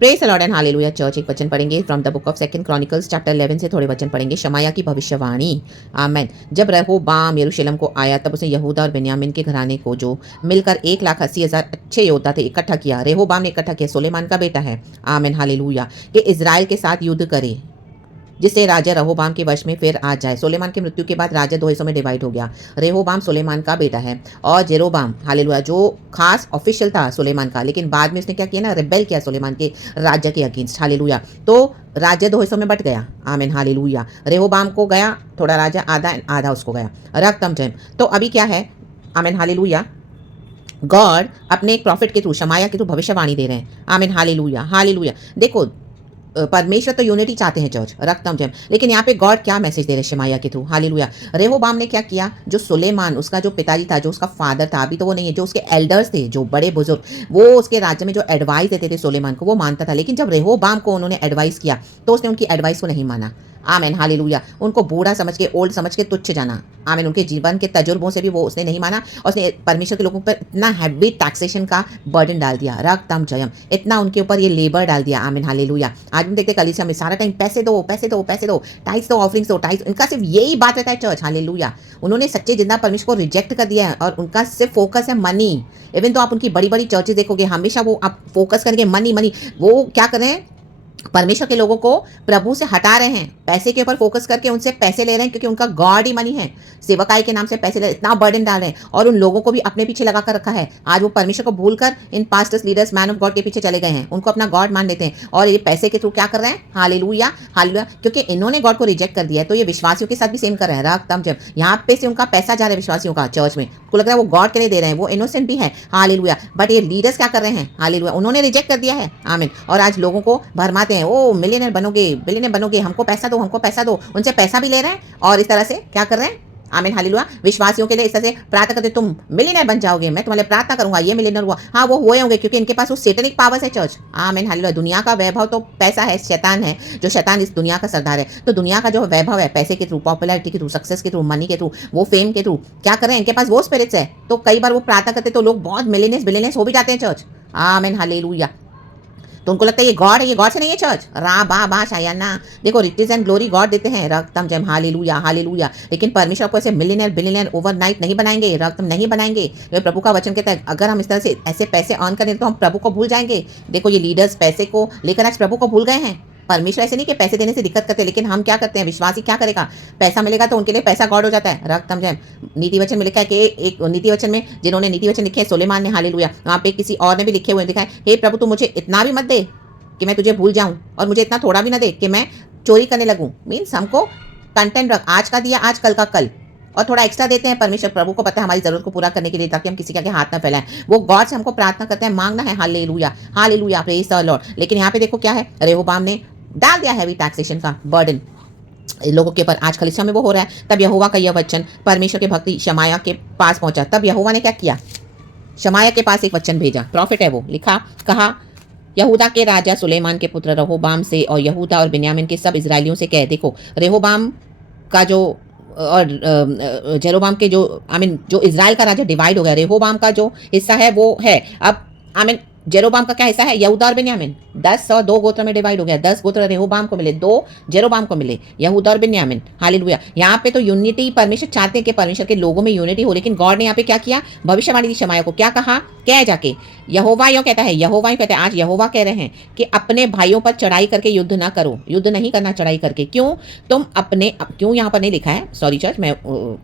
Praise the Lord and hallelujah church. एक वचन पढ़ेंगे from the book of second chronicles chapter 11 से थोड़े वचन पढ़ेंगे। शमाया की भविष्यवाणी। आमेन। जब रहोबाम यरूशलेम को आया तब उसने यहूदा और बेन्यामीन के घराने को जो मिलकर 1,80,000 अच्छे योद्धा थे इकट्ठा किया। रेहोबाम ने इकट्ठा किया, सुलेमान का बेटा है। Amen hallelujah. कि इजराइल के साथ युद्ध करे, जिससे राजा रहोबाम के वश में फिर आ जाए। सुलेमान की मृत्यु के बाद राज्य दो हिस्सों में डिवाइड हो गया। रेहोबाम सुलेमान का बेटा है और जेरोबाम हालेलुया जो खास ऑफिशियल था सुलेमान का, लेकिन बाद में उसने क्या किया ना, रिबेल किया सुलेमान के राज्य के अगेंस्ट। हालेलुया। तो राज्य दो हिस्सों में बट गया। आमीन हालेलुया। रेहोबाम को गया थोड़ा राज्य, आधा उसको गया। रक्तम जय। तो अभी क्या है, आमीन हालेलुया, गॉड अपने एक प्रॉफिट के थ्रू, शमाया के थ्रू भविष्यवाणी दे रहे हैं। आमीन हालेलुया हालेलुया। देखो परमेश्वर तो यूनिटी चाहते हैं चर्च, रक्तम जय, लेकिन यहाँ पे गॉड क्या मैसेज दे रहे हैं शमाया के थ्रू। हालेलुया। रेहोबाम ने क्या किया, जो सुलेमान उसका जो पिताजी था, जो उसका फादर था, अभी तो वो नहीं है, जो उसके एल्डर्स थे, जो बड़े बुजुर्ग, वो उसके राज्य में जो एडवाइस देते थे सुलेमान को, वो मानता था। लेकिन जब रेहोबाम को उन्होंने एडवाइस किया तो उसने उनकी एडवाइस को नहीं माना। आमीन हालेलुया। उनको बूढ़ा समझ के, ओल्ड समझ के तुच्छ जाना। आमीन। उनके जीवन के तजुर्बों से भी वो उसने नहीं माना और उसने परमेश्वर के लोगों पर इतना हैवी टैक्सेशन का बर्डन डाल दिया। रक्तम जयम। इतना उनके ऊपर ये लेबर डाल दिया। आमीन हालेलुया। आज हम देखते कलीसिया में सारा टाइम पैसे दो पैसे दो पैसे दो, टाइट्स दो, ऑफरिंग्स दो, टाइट्स। इनका सिर्फ यही बात रहता है चर्च। हालेलुया। उन्होंने सच्चे जिंदा परमेश्वर को रिजेक्ट कर दिया है और उनका सिर्फ फोकस है मनी। इवन तो आप उनकी बड़ी बड़ी चर्चेज देखोगे, हमेशा वो आप फोकस करेंगे मनी मनी। वो क्या कर रहे हैं, परमेश्वर के लोगों को प्रभु से हटा रहे हैं, पैसे के ऊपर फोकस करके उनसे पैसे ले रहे हैं, क्योंकि उनका गॉड ही मनी है। सेवकाई के नाम से पैसे ले, इतना बर्डन डाल रहे हैं और उन लोगों को भी अपने पीछे लगा कर रखा है। आज वो परमेश्वर को भूलकर इन pastors, leaders, man of God के पीछे चले गए हैं, उनको अपना गॉड मान लेते हैं और ये पैसे के थ्रू क्या कर रहे हैं। Hallelujah hallelujah. क्योंकि इन्होंने गॉड को रिजेक्ट कर दिया है, तो ये विश्वासियों के साथ भी सेम कर रहे हैं। रक्तम जब यहाँ पे से उनका पैसा जा रहा है विश्वासियों का चर्च में, को लग रहा है वो गॉड के लिए दे रहे हैं, वो इनोसेंट भी है। हालेलुया। बट ये लीडर्स क्या कर रहे हैं, हालेलुया, उन्होंने रिजेक्ट कर दिया है। आमीन। और आज लोगों को भरमाते हैं, ओ मिलियनर बनोगे, बिलियनर बनोगे, हमको पैसा दो, हमको पैसा दो। उनसे पैसा भी ले रहे हैं और इस तरह से क्या कर रहे हैं। आमीन हालेलुया। विश्वासियों के लिए इस तरह से प्रार्थना करते, तुम मिलियनर बन जाओगे, मैं तुम्हारे प्रार्थना करूंगा, ये मिलियनर हुआ। हाँ वो हुए होंगे क्योंकि इनके पास वो सेटनिक पावर्स है चर्च। आमीन हालेलुया। दुनिया का वैभव तो पैसा है, शैतान है, जो शैतान इस दुनिया का सरदार है। तो दुनिया का जो वैभव है, पैसे के थ्रू, पॉपुलैरिटी के थ्रू, सक्सेस के थ्रू, मनी के थ्रू, वो फेम के थ्रू क्या कर रहे हैं, इनके पास वो स्पिरिट्स है। तो कई बार वो प्रार्थना करते तो लोग बहुत मिलियनर्स बिलियनर्स हो भी जाते हैं चर्च। आमीन हालेलुया। तो उनको लगता है ये गॉड है, ये गॉड से नहीं है चर्च। रा बा बा शायाना। देखो रिचेस एंड ग्लोरी गॉड देते हैं, रक्तम जय, हालेलुया हालेलुया। लेकिन परमेश्वर को ऐसे मिलियनर बिलियनर ओवरनाइट नहीं बनाएंगे, रक्तम नहीं बनाएंगे। प्रभु का वचन कहता है अगर हम इस तरह से ऐसे पैसे अर्न करें तो हम प्रभु को भूल जाएंगे। देखो ये लीडर्स पैसे को लेकर आज प्रभु को भूल गए हैं। परमेश्वर ऐसे नहीं कि पैसे देने से दिक्कत करते, लेकिन हम क्या करते हैं, विश्वासी क्या करेगा, पैसा मिलेगा तो उनके लिए पैसा गॉड हो जाता है। रक्तम जय। नीति वचन में लिखा है कि एक नीति वचन में, जिन्होंने नीति वचन लिखे हैं सुलेमान ने, हालेलुया, वहाँ पे किसी और ने भी लिखे हुए लिखा है, हे प्रभु तू मुझे इतना भी मत दे कि मैं तुझे भूल जाऊं और मुझे इतना थोड़ा भी ना दे कि मैं चोरी करने लगूं। मीन्स हमको कंटेंट रख, आज का दिया आज, कल का कल, और थोड़ा एक्स्ट्रा देते हैं। परमेश्वर प्रभु को पता है हमारी जरूरत को पूरा करने के लिए, ताकि हम किसी के आगे हाथ ना फैलाएं। वो गॉड से हमको प्रार्थना करते हैं, मांगना है। Hallelujah hallelujah, praise the Lord. लेकिन यहाँ पे देखो क्या है, रेहोबाम ने डाल दिया हैवी टैक्सेशन का बर्डन लोगों के ऊपर। आज कलीसिया में वो हो रहा है। तब यहोवा का यह वचन परमेश्वर के भक्ति शमाया के पास पहुंचा। तब यहोवा ने क्या किया, शमाया के पास एक वचन भेजा, प्रॉफिट है वो, लिखा, कहा, यहूदा के राजा सुलेमान के पुत्र रहोबाम से और यहूदा और बिन्यामीन के सब इजराइलियों से कह, देखो रेहोबाम का जो और जेरोबाम के जो, आमीन, जो इजराइल का राजा डिवाइड हो गया, रेहोबाम का जो हिस्सा है वो है अब, आमीन, जेरोबाम का क्या हिस्सा है, यहूदा और बिन्यामीन, 10 और 2 गोत्र में डिवाइड हो गया। 10 गोत्र रेहोबाम को मिले, 2 जेरोबाम को मिले, यहूदा और बिन्यामीन। हालेलुया। यहाँ पे तो यूनिटी परमेश्वर चाहते हैं कि परमेश्वर के लोगों में यूनिटी हो, लेकिन गॉड ने यहाँ पे क्या किया, भविष्यवाणी दी शमाया को। क्या कहा, क्या जाके, यहोवा यो कहता है, यहोवा यो कहता है, आज यहोवा कह रहे हैं कि अपने भाइयों पर चढ़ाई करके युद्ध ना करो, युद्ध नहीं करना चढ़ाई करके। क्यों, तुम अपने, क्यों यहाँ पर नहीं लिखा है, सॉरी चर्च, मैं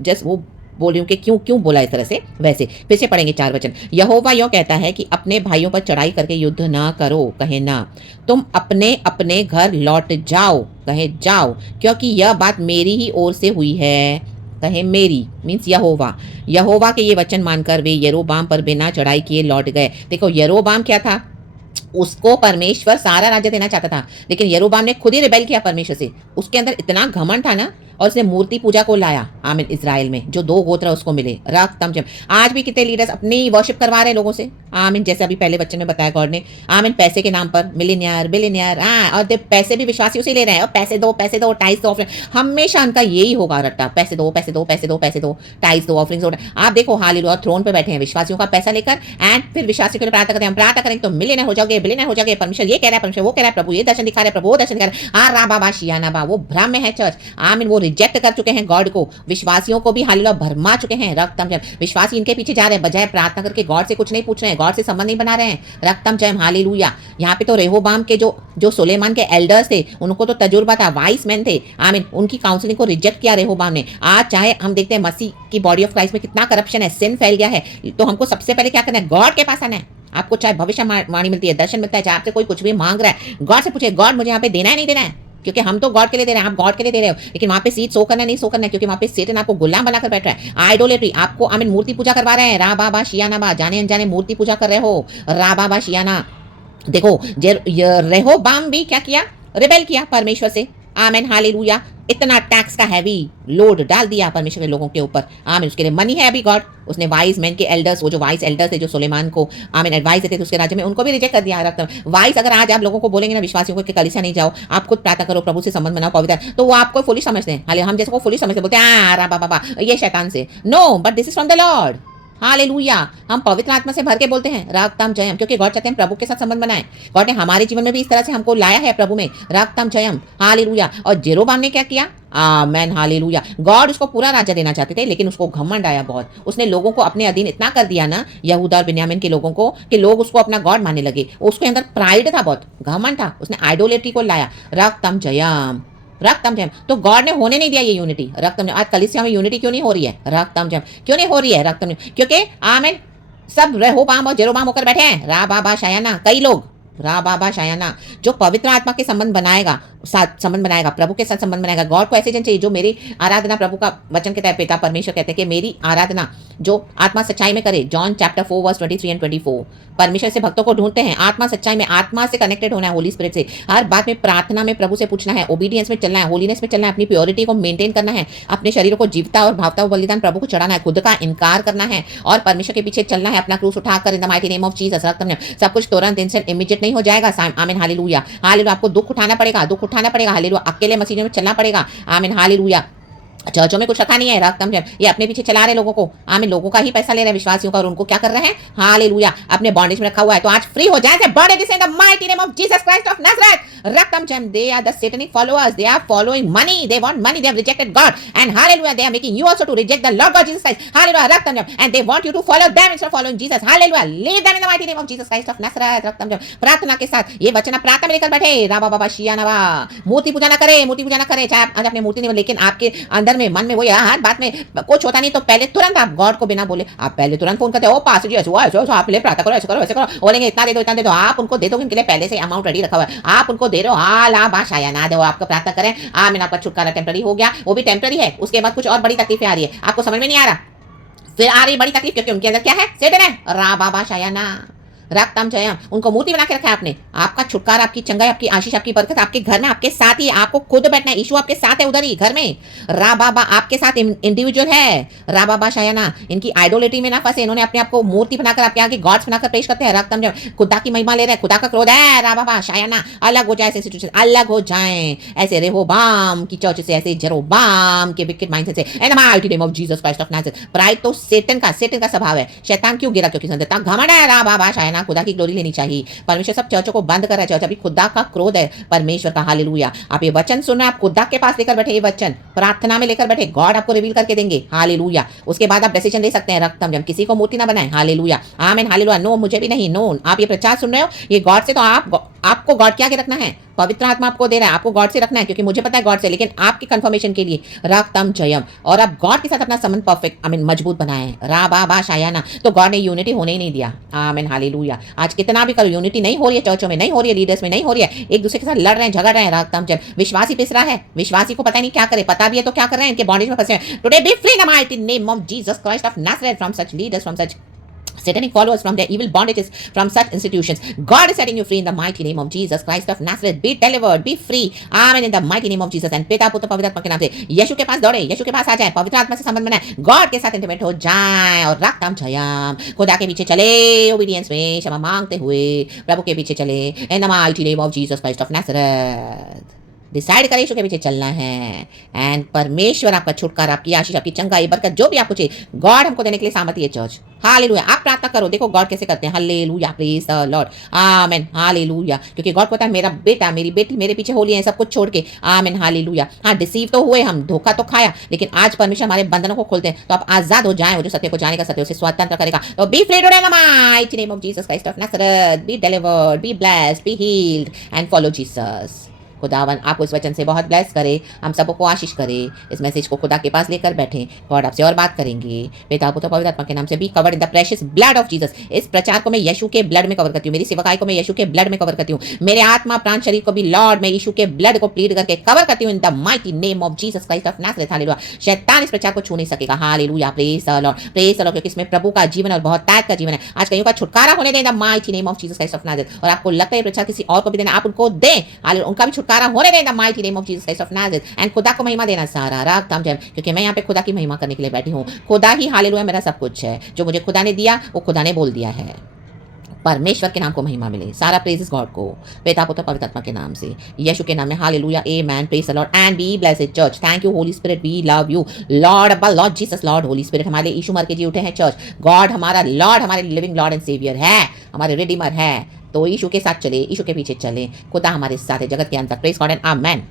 जस्ट वो बोल रही हूँ कि क्यों क्यों बोला इस तरह से। वैसे फिर से पढ़ेंगे 4 वचन। यहोवा यो कहता है कि अपने भाइयों पर चढ़ाई करके युद्ध ना करो, कहे ना, तुम अपने अपने घर लौट जाओ, कहे जाओ, क्योंकि यह बात मेरी ही ओर से हुई है, कहे मेरी, मीन्स यहोवा। यहोवा के ये वचन मानकर वे यरोबाम पर बिना चढ़ाई किए लौट गए। देखो यरोबाम क्या था, उसको परमेश्वर सारा राज्य देना चाहता था, लेकिन यरोबाम ने खुद ही रिबेल किया परमेश्वर से। उसके अंदर इतना घमंड था ना और उसने मूर्ति पूजा को लाया आमीन इज़राइल में, जो 2 गोत्र उसको मिले रक्तम जम। आज भी कितने लीडर्स अपनी वर्शिप करवा रहे हैं लोगों से आमीन, जैसे अभी पहले बच्चे में बताया गॉड ने आमीन, पैसे के नाम पर मिलियनियर बिलियनियर, और पैसे भी विश्वासियों से ले रहे हैं, और पैसे दो टाइस दो ऑफरिंग, हमेशा उनका यही होगा रट्टा, पैसे दो पैसे दो पैसे दो पैसे दो टाइस दो ऑफरिंग्स दो। आप देखो हालेलुया, थ्रोन पे बैठे हैं विश्वासियों का पैसा लेकर, एंड फिर विश्वासियों के लिए प्रार्थना करते हैं, हम प्रार्थना करेंगे तो मिलियनियर हो जाओगे, बिलियनियर हो जाओगे, परमेश्वर ये कह रहा है, परमेश्वर वो कह रहा है, प्रभु ये दर्शन दिखा रहे हैं, प्रभु वो दर्शन दिखा रहे हैं, रा बाबा शियाना बा, वो भ्रम में है चर्च आमीन, वो रिजेक्ट कर चुके हैं गॉड को, विश्वासियों को भी हालेलुया भरमा चुके हैं रक्तम जयम। विश्वासी इनके पीछे जा रहे हैं, बजाय प्रार्थना करके गॉड से कुछ नहीं पूछ रहे हैं, गॉड से संबंध नहीं बना रहे हैं रक्तम जयम हालेलुया। यहाँ पे तो रेहोबाम के जो सुलेमान के एल्डर्स थे, उनको तो तजुर्बा था, वाइस मैन थे आमीन, उनकी काउंसलिंग को रिजेक्ट किया रेहोबाम ने। आज चाहे हम देखते हैं मसीह की बॉडी ऑफ क्राइस्ट में कितना करप्शन है, सिन फैल गया है, तो हमको सबसे पहले क्या करना है, गॉड के पास आना है। आपको चाहे भविष्यवाणी मिलती है, दर्शन मिलता है, चाहे आपसे कोई कुछ भी मांग रहा है, गॉड से पूछे, गॉड मुझे यहाँ पे देना है नहीं देना है, क्योंकि हम तो गॉड के लिए दे रहे हैं, आप गॉड के लिए दे रहे हो, लेकिन वहां पे सीट सो करना नहीं सो करना है, क्योंकि वहां पे सेटन आपको गुलाम बनाकर बैठ रहा है। आइडोलेट्री, आपको आमीन मूर्ति पूजा करवा रहे हैं, रा बाबा शियाना बा, जाने अनजाने मूर्ति पूजा कर रहे हो रा बाबा शियाना। देखो रेहोबाम भी क्या किया, रिबेल किया परमेश्वर से आमीन हालेलुया, इतना टैक्स का हैवी लोड डाल दिया परमेश्वर के लोगों के ऊपर आमीन। उसके लिए मनी है अभी गॉड, उसने वाइज मैन के एल्डर्स, वो जो वाइज एल्डर्स थे जो सुलेमान को आमीन एडवाइस देते थे उसके राज्य में, उनको भी रिजेक्ट कर दिया रखता वाइज। अगर आज आप लोगों को बोलेंगे ना विश्वासियों को कि कलीसिया नहीं जाओ, आप खुद प्रार्थना करो, प्रभु से संबंध बनाओ पवित्र, तो वो आपको फुली समझते हैं, हाले हम जैसे को फुली समझते बोलते हैं रा बाबा ये शैतान से, no but this is from the Lord hallelujah. हम पवित्र आत्मा से भर के बोलते हैं रागताम जयम, क्योंकि गॉड चाहते हैं प्रभु के साथ संबंध बनाएं। गॉड ने हमारे जीवन में भी इस तरह से हमको लाया है प्रभु में रागताम जयम हालेलुया। और जेरोबाम ने क्या किया, आमेन हालेलुया, गॉड उसको पूरा राज्य देना चाहते थे, लेकिन उसको घमंड आया बहुत, उसने लोगों को अपने अधीन इतना कर दिया ना, यहूदा और बिन्यामीन के लोगों को, कि लोग उसको अपना गॉड मानने लगे। उसके अंदर प्राइड था, बहुत घमंड था, उसने आइडोलेट्री को लाया रागताम जयम रक्तम जयम। तो गॉड ने होने नहीं दिया ये यूनिटी रक्तम जयम। आज कलीसिया में यूनिटी क्यों नहीं हो रही है रक्तम जयम, क्यों नहीं हो रही है रक्तम जयम, क्योंकि आमेन सब रेहोबाम और जेरोबाम होकर बैठे हैं, रा बाबा शायाना, कई लोग रा बाबा शायाना। जो पवित्र आत्मा के संबंध बनाएगा, साथ संबंध बनाएगा, प्रभु के साथ संबंध बनाएगा, गॉड को ऐसे जन चाहिए जो मेरी आराधना, प्रभु का वचन कहता है, पिता परमेश्वर कहते हैं कि मेरी आराधना जो आत्मा सच्चाई में करे, जॉन चैप्टर 4 वर्स 23 एंड 24। परमेश्वर से भक्तों को ढूंढते हैं आत्मा सच्चाई में, आत्मा से कनेक्टेड होना है, होली स्पिरिट से, हर बात में प्रार्थना में प्रभु से पूछना है, ओबीडियंस में चलना है, होलीनेस में चलना है, अपनी प्योरिटी को मेंटेन करना है, अपने शरीर को जीवता और भावता बलिदान प्रभु को चढ़ाना है, खुद का इनकार करना है और परमेश्वर के पीछे चलना है, अपना क्रूस उठाकर in the mighty name of Jesus रक्तम। सब कुछ तुरंत इंस्टेंट इमीडिएट नहीं हो जाएगा आमीन हालेलुया हालेलुया। आपको दुख उठाना पड़ेगा, दुख उठाना पड़ेगा हालेलुया, अकेले मसीह में चलना पड़ेगा आमीन हालेलुया। चर्चों में कुछ रखा नहीं है रक्तम जयम, ये अपने पीछे चला रहे लोगों को आमीन, लोगों का ही पैसा ले रहे हैं विश्वासियों का, और उनको क्या कर रहे हैं हालेलुया, अपने बॉन्डेज में रखा हुआ है। तो आज फ्री हो जाए bondage in the mighty name of Jesus Christ of Nazareth रक्तम जयम। They are the satanic followers, they are following money, they want money, they have rejected God and hallelujah, they are making you also to reject the Lord God Jesus Christ hallelujah रक्तम जयम, and they want you to follow them instead of following Jesus hallelujah. Leave them in the mighty name of Jesus Christ of Nazareth रक्तम जयम। प्रार्थना के साथ ये वचन आप प्रार्थना में लेकर बैठे, राबा बाबा शियानवा, मूर्ति पूजा ना करे, मूर्ति पूजा ना करे, चाहे आज अपने मूर्ति नहीं, लेकिन आपके अंदर में मन में वो हर बात में कुछ होता नहीं, तो पहले तुरंत आप गॉड को बिना बोले, आप पहले तुरंत फोन करते हो, पास्टर जी ऐसे आप ले प्रार्थना करो, ऐसे करो वैसे करो, बोलेंगे इतना दे दो इतना दे दो, आप उनको दे दो, उनके लिए पहले से अमाउंट रेडी रखा हुआ है, आप उनको दे रहे हो, हाला बाशाया ना दो, आपको प्रार्थना करें आमीन, आपका छुटकारा टेम्पररी हो गया, वो भी टेम्पररी है, उसके बाद कुछ और बड़ी तकलीफें आ रही है, आपको समझ में नहीं आ रहा, फिर आ रही बड़ी तकलीफ, क्योंकि उनके अंदर क्या है, सेटन है, रा बाबा शायाना रक्तम जयम। उनको मूर्ति बना के रखा है आपने, आपका छुटकारा, आपकी चंगाई, आपकी आशीष, आपकी बरकत आपके घर में, आपके साथ ही, आपको खुद बैठना है, यीशु आपके साथ है उधर ही घर में, रा बाबा आपके साथ इंडिविजुअल है, रा बाबा शायाना। इनकी आइडोलेट्री में ना फंसे, इन्होंने अपने आप को मूर्ति बनाकर आपके आगे गॉड्स बनाकर पेश करते हैं रक्तम जयम, खुदा की महिमा ले रहे हैं, खुदा का क्रोध है, रा बाबा शायाना। अलग हो जाए ऐसे सिचुएशन, अलग हो जाए ऐसे रेहोबाम की चर्च से, ऐसे जेरोबाम के विकेट माइंडसेट से, इन the mighty name of Jesus Christ of Nazareth. Pride तो सेटन का स्वभाव है। शैतान क्यों गिरा, क्योंकि संदेता घमंड है, रा बाबा शायाना, खुदा की ग्लोरी लेनी चाहिए। परमेश्वर सब चर्चों को बंद कर रहा है, चर्च अभी खुदा का क्रोध है परमेश्वर का हालेलुया। आप ये वचन सुन रहे हैं, आप खुदा के पास लेकर बैठे, ये वचन प्रार्थना में लेकर बैठे, गॉड आपको रिवील करके देंगे हालेलुया। उसके बाद आप डिसीजन ले सकते हैं रक्तम जयम, किसी को मूर्ति ना बनाए हालेलुया आमीन हालेलुया। नो मुझे भी नहीं, नो आप ये प्रचार सुन रहे हो, ये गॉड से, तो आपको गॉड के आगे रखना है, पवित्र आत्मा आपको दे रहा है, आपको गॉड से रखना है, क्योंकि मुझे पता है गॉड से, लेकिन आपकी कंफर्मेशन के लिए रक्तम जयम, और आप गॉड के साथ अपना संबंध परफेक्ट आमीन मजबूत बनाए, रा बाबा शायाना। तो गॉड ने यूनिटी होने ही नहीं दिया आमीन हालेलुया। आज कितना भी करो, यूनिटी नहीं हो रही है, चर्चों में नहीं हो रही है, लीडर्स में नहीं हो रही है, एक दूसरे के साथ लड़ रहे हैं, झगड़ रहे हैं रक्तम जयम। विश्वासी पिस रहा है, विश्वासी को पता नहीं क्या करे, पता भी है तो क्या कर रहे हैं, इनके बॉन्डेज में फंसे हैं। Today be free in the mighty name of Jesus Christ of Nazareth from such leaders, from such satanic followers from their evil bondages from such institutions. God is setting you free in the mighty name of Jesus Christ of Nazareth. Be delivered, be free. Amen. In the mighty name of Jesus. And पिता पुत्र पवित्र आत्मा के नाम से यीशु के पास दौड़े, यीशु के पास आ जाए, पवित्र आत्मा से संबंध बनाए, गॉड के साथ इंटीमेट हो जाए और रक्तम छयाम खुदा के पीछे चले, ओबीडियंस में क्षमा मांगते हुए प्रभु के पीछे चले। इन the mighty name of Jesus Christ of Nazareth decide करें यीशु के पीछे चलना है। एंड परमेश्वर आपका छुटकारा, आपकी आशीष, आपकी चंगाई, बरकत जो भी आपको चाहिए गॉड हमको देने के लिए सामर्थ्य है चर्च। हालेलुया। आप प्रार्थना करो, देखो गॉड कैसे करते हैं। Hallelujah, praise the Lord, amen, hallelujah. क्योंकि गॉड को पता है मेरा बेटा मेरी बेटी मेरे पीछे होली है सब कुछ छोड़ के, आमेन, हालेलुया। हाँ, डिसीव तो हुए हम, धोखा तो खाया, लेकिन आज परमेश्वर हमारे बंधनों को खोलते हैं तो आप आजाद हो जाएं। वो जो सत्य को जाने का सत्य उसे स्वतंत्र करेगा। तो B free today in the mighty name of Jesus Christ of Nazareth. Be delivered, be blessed, be healed and follow Jesus. खुदावन आपको इस वचन से बहुत ब्लेस करे, हम सबको आशीष करे। इस मैसेज को खुदा के पास लेकर बैठे, गॉड आपसे और बात करेंगे। पिता पुत्र पवित्र आत्मा के नाम से be covered in the precious blood of Jesus. इस प्रचार को मैं यीशु के ब्लड में कवर करती हूँ, मेरी सेवकाई को मैं यीशु के ब्लड में कवर करती हूँ, मेरे आत्मा प्राण शरीर को भी लॉर्ड मैं यीशु के ब्लड को प्लीड करके कवर करती हूँ इन the mighty name of Jesus Christ of Nazareth. Hallelujah. शैतान इस प्रचार को छू नहीं सकेगा। Hallelujah, praise the Lord, praise the Lord. क्योंकि इसमें प्रभु का जीवन और बहुत ताकत का जीवन है। आज कईयों का छुटकारा होने दें इन the mighty name of Jesus Christ of Nazareth. और आपको लगता है प्रचार किसी और को भी देना, आप उनको दें, हालेलुया, उनका भी छुटकारा होने दें इन the mighty name of Jesus Christ of Nazareth. And खुदा को महिमा देना सारा राग ताम जय, क्योंकि मैं यहाँ पे खुदा की महिमा करने के लिए बैठी हूँ। खुदा ही हालेलुया मेरा सब कुछ है। जो मुझे खुदा ने दिया वो खुदा ने बोल दिया है। परमेश्वर के नाम को महिमा मिले, सारा प्रेजेस गॉड को, पिता पुत्र पवित्र आत्मा के नाम से, यीशु के नाम में। Hallelujah, amen, praise the Lord and be blessed church. Thank you Holy Spirit, we love you Lord, Abba Lord Jesus, Lord Holy Spirit. हमारे यीशु मर के जी उठे हैं चर्च। गॉड हमारा लॉर्ड, हमारे लिविंग लॉर्ड एंड सेवियर है, हमारे रिडीमर है। तो यीशु के साथ चले, यीशु के पीछे चले। खुदा हमारे साथ है जगत के अंत तक। Praise God and amen.